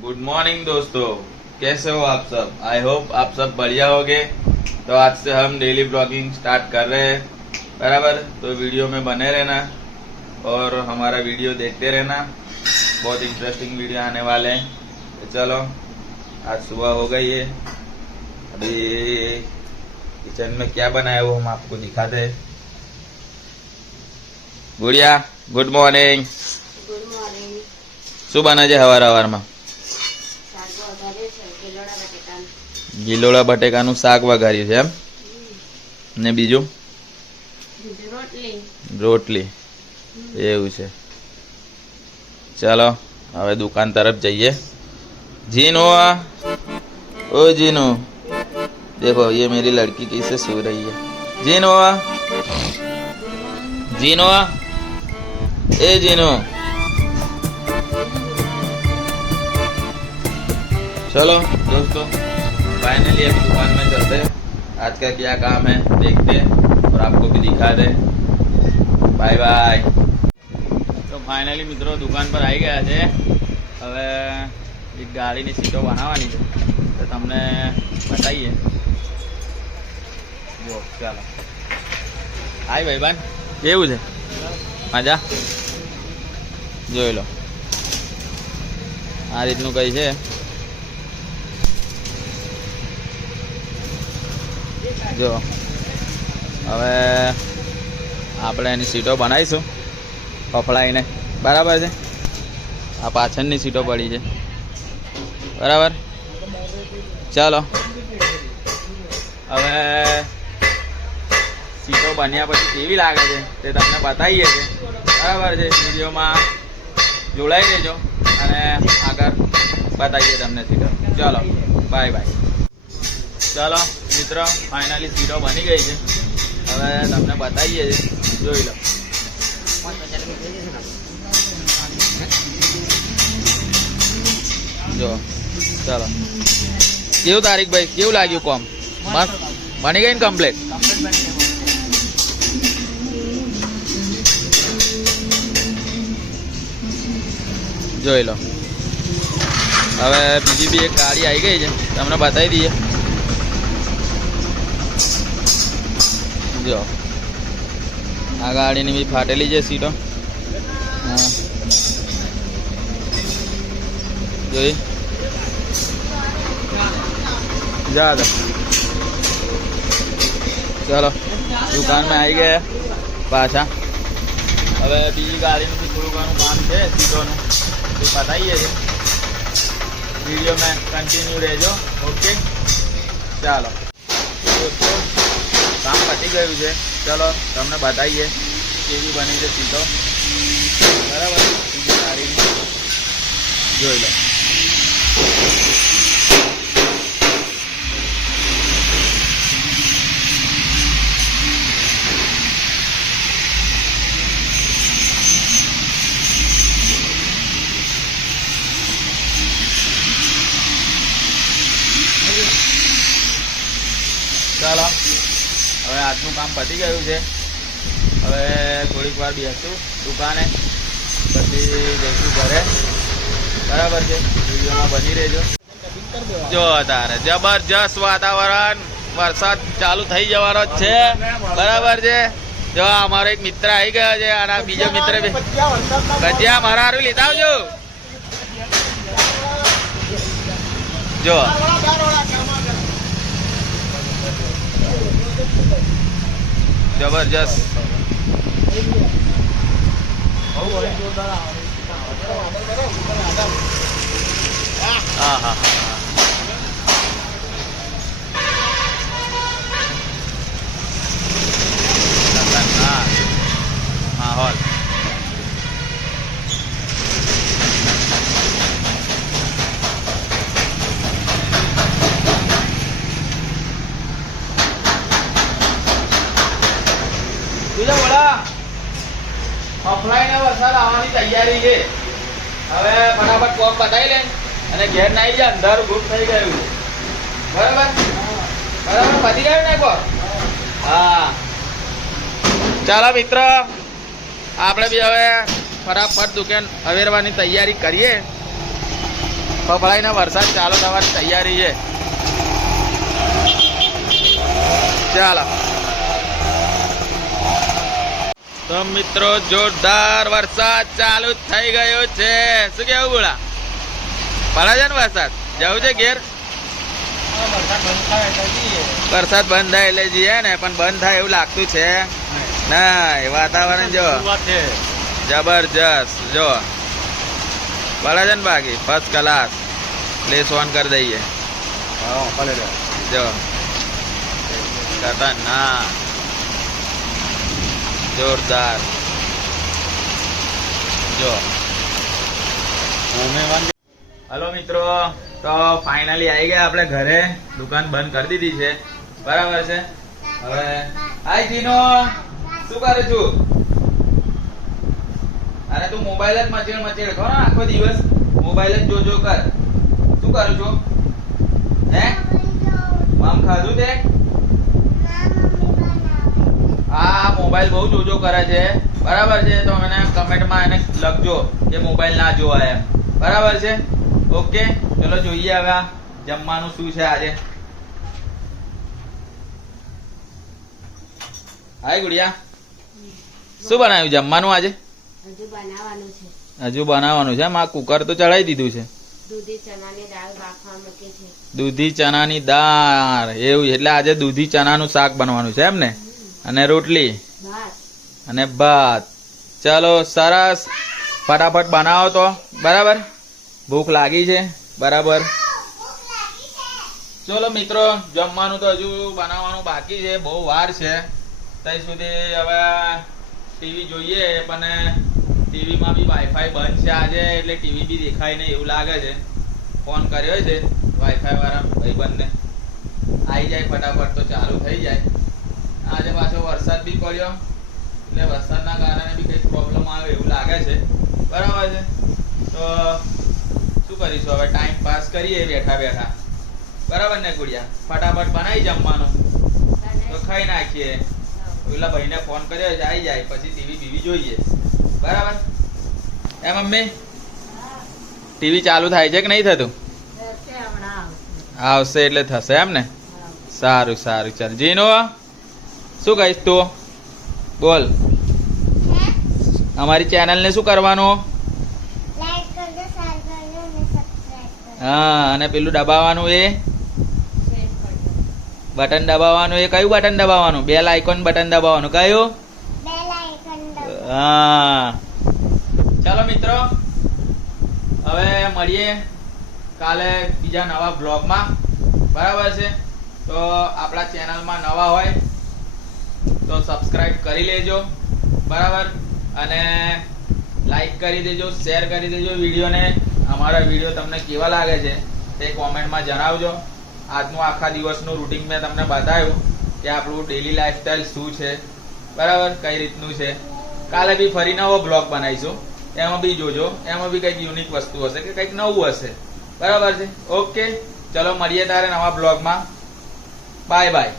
Good morning दोस्तों, कैसे हो आप सब। आई होप आप सब बढ़िया होगे। तो आज से हम डेली ब्लॉगिंग स्टार्ट कर रहे हैं, बराबर। तो वीडियो में बने रहना और हमारा वीडियो देखते रहना, बहुत इंटरेस्टिंग वीडियो आने वाले हैं। तो चलो, आज सुबह हो गई है, अभी किचन में क्या बनाया वो हम आपको दिखाते हैं। गुड़िया, गुड मॉर्निंग। Good morning. શું બને છે હવાર-હવારમાં? શાક વઘાર્યું છે, ગિલોડા બટેકાનું. ગિલોડા બટેકાનું શાક વઘાર્યું છે એમ, ને બીજું બીજું રોટલી. રોટલી, એવું છે। चलो હવે दुकान तरफ जाइए। जीनू, ओ जीनू, देखो ये मेरी लड़की कैसे सो रही है। जीनू, जीनू, ए जीनू, चलो दोस्तों, फाइनली अब दुकान में चलते हैं। आज का क्या काम है देखते हैं और आपको भी दिखा दे। Bye bye. तो फाइनली मित्रों दुकान पर आई गया है। હવે એક ગાડીની સીટો બનાવવાની છે તો તમને બતાવીએ। જો ચાલો, હાય ભાઈબાન, કેવું છે? મજા? જોઈ લો, આ રીતનું કઈ છે। જો હવે આપણે એની સીટો બનાવીશું કપડાઈને, બરાબર છે। આ પાછળની સીટો પડી છે, બરાબર। ચાલો હવે સીટો બન્યા પછી કેવી લાગે છે તે તમને બતાવીએ છે, બરાબર છે। વિડીયોમાં જોડાઈ રહેજો અને આગળ બતાવીએ તમને સીટો। ચાલો બાય બાય। ચાલો મિત્રો, ફાઇનલી સીટો બની ગઈ છે, હવે તમને બતાવીએ છે, જોઈ લો। જો ચાલો, કેવું તારીખ ભાઈ, કેવું લાગ્યું કોમ? મસ્ત બની ગઈ ને કમ્પ્લીટ? જોઈ લો। હવે બીજી બી એક ગાડી આવી ગઈ છે, તમને બતાવી દઈએ। જો આ ગાડીની બી ફાટેલી છે સીટો, હા જોઈ जा। चलो दुकान में आई गए पाछा। હવે બીજી ગાડીનું બી થોડું ઘણું કામ છે સીટોનું, એ બતાવીએ છે। વિડીયો में કન્ટિન્યુ રહેજો, ઓકે। ચાલો દોસ્તો, કામ પતી ગયું છે, ચલો તમને બતાવીએ કેવી બની છે સીટો, બરાબર। બીજી ગાડીની જોઈ લો। ચાલો હવે આજનું કામ પતી ગયું છે, હવે થોડીક વાર બેસું દુકાને, પછી જઈશું ઘરે, બરાબર છે। વિડીયોમાં બની રહેજો। જો તારે જબરજસ્ત વાતાવરણ, વરસાદ ચાલુ થઈ જવાનો જ છે, બરાબર છે। જો અમારો એક મિત્ર આવી ગયો છે, અને બીજો મિત્ર ભજીયા મારા હારું લેતા આવજો। જો जबरदस्त, हाँ हाँ हाँ, माहौल બીજો બોલા। ઓફલાઈન વરસાદ આવવાની તૈયારી છે, હવે ફટાફટ કોમ બતાવી લે અને ઘેર નાઈ જા, અંધારું ગુમ થઈ ગયું છે, બરાબર બરાબર, પતી ગયું ને કોમ? હા ચાલો મિત્ર, આપણે બી હવે ફટાફટ દુકાન અવેરવાની તૈયારી કરીએ। ફફડાઈને વરસાદ ચાલુ થવાની તૈયારી છે. ચાલો તો મિત્રો જોરદાર વરસાદ ચાલુ થઈ ગયો છે. શું કેવું બોલા? પડે છે ને વરસાદ? જવું છે ઘેર? વરસાદ બંધ થાય એટલે જઈએ ને, પણ બંધ થાય એવું લાગતું છે ના. વાતાવરણ જો જબરજસ્ત, જો પડે છે ને, બાકી ફર્સ્ટ ક્લાસ. પ્લેસ ઓન કરી દઈએ. જો ખતરનાક, જોરદાર. જો હલો મિત્રો, તો ફાઇનલી આવી ગયા આપણે ઘરે. દુકાન બંધ કરી દીધી છે, બરાબર છે. હવે હાય જીનો, શું કરે છું? અરે તું મોબાઈલ જ મચેડ ખરો આખો દિવસ. મોબાઈલ જ જોજો કર. શું કરું છું? હે મામ ખાધું તે? હા, મોબાઈલ બહુ જોજો કરે છે, બરાબર છે. તો મને કમેન્ટમાં એને લખજો કે મોબાઈલ ના જોવાય એમ, બરાબર છે. ઓકે, ચલો જોઈએ હવે જમવાનું શું છે આજે. હાય ગુડિયા, શું બનાવ્યું જમવાનું આજે? હજુ બનાવવાનું છે. હજુ બનાવવાનું છે. આ કુકર તો ચડાવી દીધું છે. દૂધી ચણાની દાળ બાફવા મૂકી છે. દૂધી ચણાની દાળ, એવું? એટલે આજે દૂધી ચણાનું શાક બનવાનું છે એમ ને? અને રોટલી અને ભાત. ચલો સરસ, ફટાફટ બનાવો તો, બરાબર. ભૂખ લાગી છે, બરાબર. ચલો મિત્રો, જમવાનું તો હજુ બનાવવાનું બાકી છે, બહુ વાર છે. ત્યાં સુધી હવે ટીવી જોઈએ, પણ ટીવીમાં બી વાઈફાઈ બંધ છે આજે, એટલે ટીવી બી દેખાય નહીં એવું લાગે છે. ફોન કર્યો છે વાઈફાઈ વાળા ભાઈબંધને, આવી જાય ફટાફટ તો ચાલુ થઈ જાય. આજે પાછો વરસાદ બી પડ્યો, એટલે વરસાદના કારણે બી કંઈક પ્રોબ્લેમ આવે એવું લાગે છે, બરાબર છે. તો શું કરીશું હવે, ટાઈમ પાસ કરીએ બેઠા બેઠા, બરાબર ને ગુડિયા? ફટાફટ બનાવી જમવાનું તો ખાઈ નાખીએ. પેલા ભાઈને ફોન કર્યો છે, આવી જાય પછી ટીવી બીવી જોઈએ, બરાબર. એ મમ્મી, ટીવી ચાલુ થાય છે કે નહીં થતું? આવશે એટલે થશે એમ ને? સારું સારું, ચાલ જીનો શું કહીશ તું? બોલ. અમારી ચેનલને શું કરવાનું? હા, અને પેલું દબાવવાનું, એ બટન દબાવવાનું. એ કયું બટન દબાવવાનું? બેલ આઇકોન બટન દબાવવાનું. કયું? હા. ચાલો મિત્રો, હવે મળીએ કાલે બીજા નવા બ્લોગમાં, બરાબર છે. તો આપણા ચેનલમાં નવા હોય તો સબસ્ક્રાઇબ કરી લેજો, બરાબર. અને લાઈક કરી દેજો, શેર કરી દેજો વિડીયોને. અમારા વિડીયો તમને કેવા લાગે છે તે કોમેન્ટમાં જણાવજો. આજનું આખા દિવસનું રૂટીન મેં તમને બતાવ્યું કે આપણું ડેલી લાઈફસ્ટાઈલ શું છે, બરાબર, કઈ રીતનું છે. કાલે બી ફરી નવો બ્લોગ બનાવીશું, એમાં બી જોજો. એમાં બી કંઈક યુનિક વસ્તુ હશે કે કંઈક નવું હશે, બરાબર છે. ઓકે, ચલો મળીએ તારે નવા બ્લોગમાં. Bye bye.